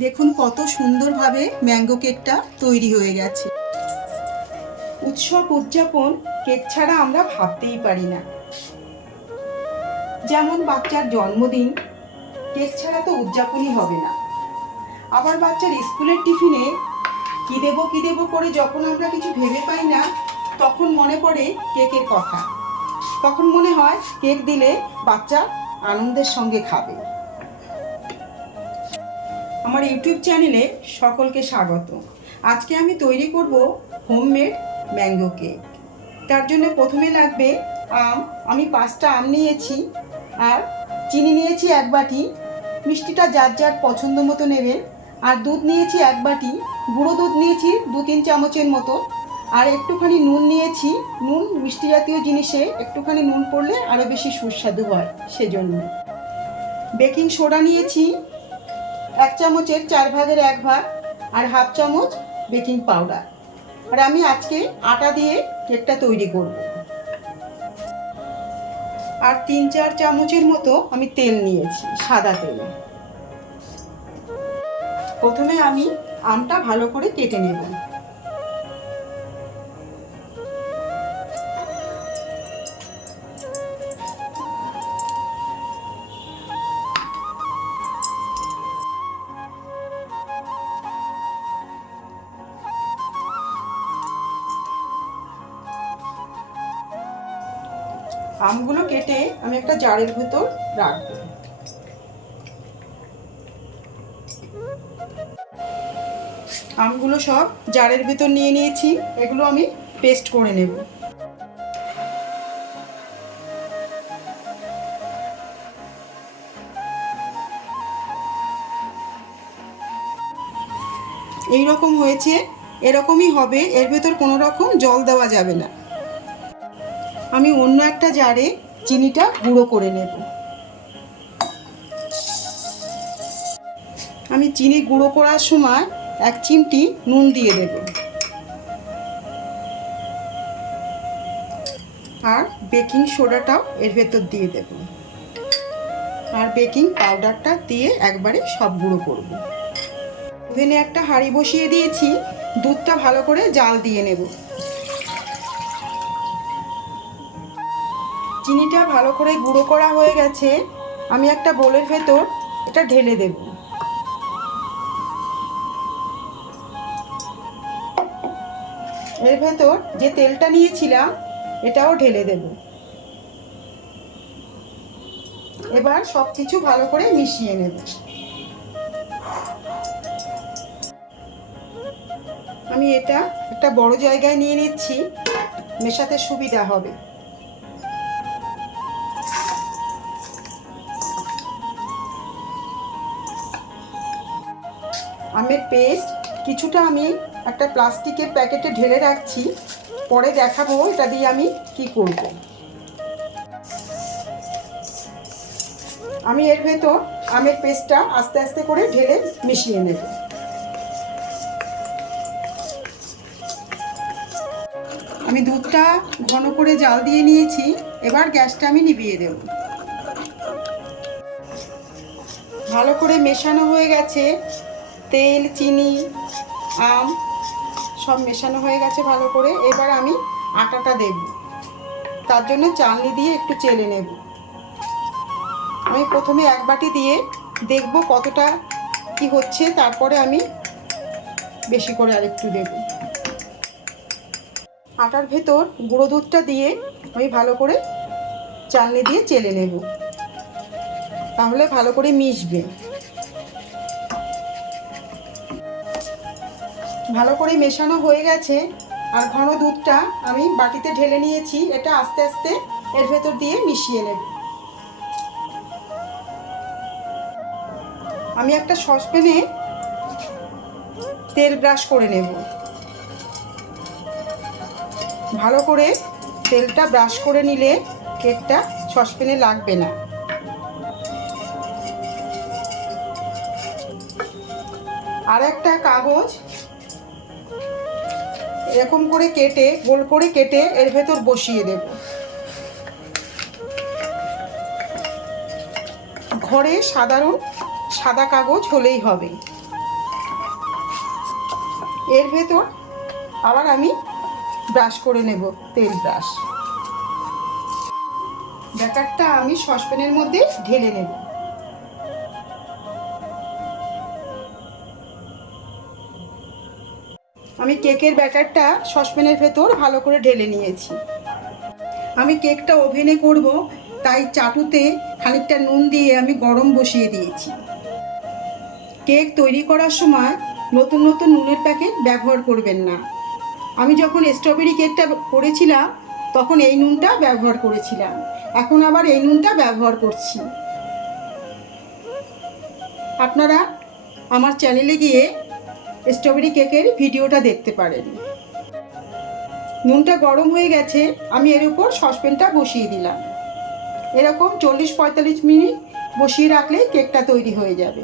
দেখুন কত সুন্দরভাবে ম্যাঙ্গো কেকটা তৈরি হয়ে গেছে। উৎসব উদযাপন কেক ছাড়া আমরা ভাবতেই পারি না। যেমন বাচ্চার জন্মদিন, কেক ছাড়া তো উদযাপনই হবে না। আবার বাচ্চার স্কুলের টিফিনে কি দেব কি দেব করে যখন আমরা কিছু ভেবে পাই না, তখন মনে পড়ে কেকের কথা। তখন মনে হয় কেক দিলে বাচ্চা আনন্দের সঙ্গে খাবে। আমার ইউটিউব চ্যানেলে সকলকে স্বাগত। আজকে আমি তৈরি করব হোমমেড ম্যাঙ্গো কেক। তার জন্য প্রথমে লাগবে আম। আমি পাঁচটা আম নিয়েছি আর চিনি নিয়েছি এক বাটি। মিষ্টিটা যার যার পছন্দ মতো নেবেন। আর দুধ নিয়েছি এক বাটি। গুঁড়ো দুধ নিয়েছি দু তিন চামচের মতো। আর একটুখানি নুন নিয়েছি। নুন মিষ্টি জাতীয় জিনিসে একটুখানি নুন পড়লে আরও বেশি সুস্বাদু হয় সেজন্য। বেকিং সোডা নিয়েছি। এক চামচের চার ভাগের এক ভাগ আর হাফ চামচ বেকিং পাউডার। আর আমি আজকে আটা দিয়ে কেকটা তৈরি করব। আর তিন চার চামচের মতো আমি তেল নিয়েছি, সাদা তেল। প্রথমে আমি আমটা ভালো করে কেটে নেব। আমগুলো কেটে আমি একটা জারের ভেতর রাখব। আমগুলো সব জারের ভেতর নিয়ে নিয়েছি, এগুলো আমি পেস্ট করে নেব। এই রকম হয়েছে, এরকমই হবে, এর ভেতর কোনো রকম জল দেওয়া যাবে না। আমি অন্য একটা জারে চিনিটা গুঁড়ো করে নেব। আমি চিনি গুঁড়ো করার সময় এক চিমটি নুন দিয়ে দেব। আর বেকিং সোডাটাও এর ভেতর দিয়ে দেব। আর বেকিং পাউডারটা দিয়ে একবারে সব গুঁড়ো করব। ওভেনে একটা হাঁড়ি বসিয়ে দিয়েছি, দুধটা ভালো করে জাল দিয়ে নেব। চিনিটা ভালো করে গুঁড়ো করা হয়ে গেছে, আমি একটা বোলের ভেতর এটা ঢেলে দেব। এর ভেতর যে তেলটা নিয়েছিলাম, এটাও ঢেলে দেব। এবার সব কিছু ভালো করে মিশিয়ে নেব। আমি এটা একটা বড় জায়গায় নিয়ে নিচ্ছি, মেশাতে সুবিধা হবে। আমের পেস্ট কিছুটা আমি একটা প্লাস্টিকের প্যাকেটে ঢেলে রাখছি। পরে দেখাবো এটা দিয়ে আমি কি করব। আমি এর ভেতর আমের পেস্টটা আস্তে আস্তে করে ঢেলে মিশিয়ে নেব। আমি দুধটা ঘন করে জাল দিয়ে নিয়েছি। এবার গ্যাসটা আমি নিভিয়ে দেব। ভালো করে মেশানো হয়ে গেছে। তেল, চিনি, আম সব মেশানো হয়ে গেছে ভালো করে। এবার আমি আটাটা দেব। তার জন্য চালনি দিয়ে একটু চেলে নেব। আমি প্রথমে এক বাটি দিয়ে দেখব কতটা কি হচ্ছে, তারপরে আমি বেশি করে আরেকটু দেব। আটার ভেতর গুঁড়ো দুধটা দিয়ে আমি ভালো করে চালনি দিয়ে চেলে নেব। তাহলে ভালো করে মিশবে। ভালো করে মেশানো হয়ে গেছে। আর ঘন দুধটা আমি বাটিতে ঢেলে নিয়েছি। এটা আস্তে আস্তে এর ভেতর দিয়ে মিশিয়ে নেব। আমি একটা সসপ্যানে তেল ব্রাশ করে নেব। ভালো করে তেলটা ব্রাশ করে নিলে কেকটা সসপ্যানে লাগবে না। আর একটা কাগজ এরকম করে কেটে, গোল করে কেটে এর ভেতর বসিয়ে দেব। ঘরে সাধারণ সাদা কাগজ হলেই হবে। এর ভেতর আবার আমি ব্রাশ করে নেব, তেল ব্রাশ। ব্যাটারটা আমি সসপ্যানের মধ্যে ঢেলে নেব। আমি কেকের ব্যাটারটা সসপ্যানের ভেতর ভালো করে ঢেলে নিয়েছি। আমি কেকটা ওভেনে করব, তাই চাটুতে খানিকটা নুন দিয়ে আমি গরম বসিয়ে দিয়েছি। কেক তৈরি করার সময় নতুন নতুন নুনের প্যাকেট ব্যবহার করবেন না। আমি যখন স্ট্রবেরি কেকটা করেছিলাম, তখন এই নুনটা ব্যবহার করেছিলাম। এখন আবার এই নুনটা ব্যবহার করছি। আপনারা আমার চ্যানেলে গিয়ে স্ট্রবেরি কেকের ভিডিওটা দেখতে পারেন। নুনটা গরম হয়ে গেছে আমি এর উপর সসপ্যানটা বসিয়ে দিলাম। এরকম চল্লিশ পঁয়তাল্লিশ মিনিট বসিয়ে রাখলে কেকটা তৈরি হয়ে যাবে।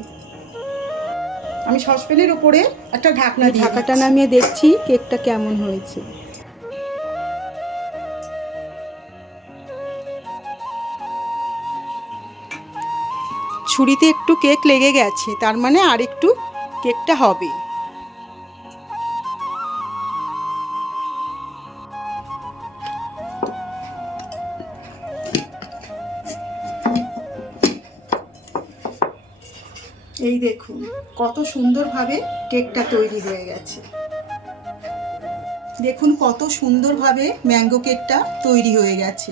আমি সসপ্যানের উপরে একটা ঢাকনা দিয়ে ঢাকাটা নামিয়ে দেখছি কেকটা কেমন হয়েছে। ছুরিতে একটু কেক লেগে গেছে তার মানে আর একটু কেকটা হবে। এই দেখুন, কত সুন্দরভাবে কেকটা তৈরি হয়ে গেছে। দেখুন কত সুন্দরভাবে ম্যাঙ্গো কেকটা তৈরি হয়ে গেছে।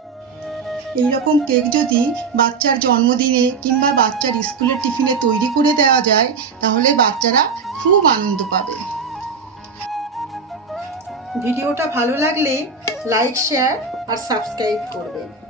এই রকম কেক যদি বাচ্চার জন্মদিনে কিংবা বাচ্চার স্কুলের টিফিনে তৈরি করে দেওয়া যায়, তাহলে বাচ্চারা খুব আনন্দ পাবে। ভিডিওটা ভালো লাগলে লাইক, শেয়ার আর সাবস্ক্রাইব করবেন।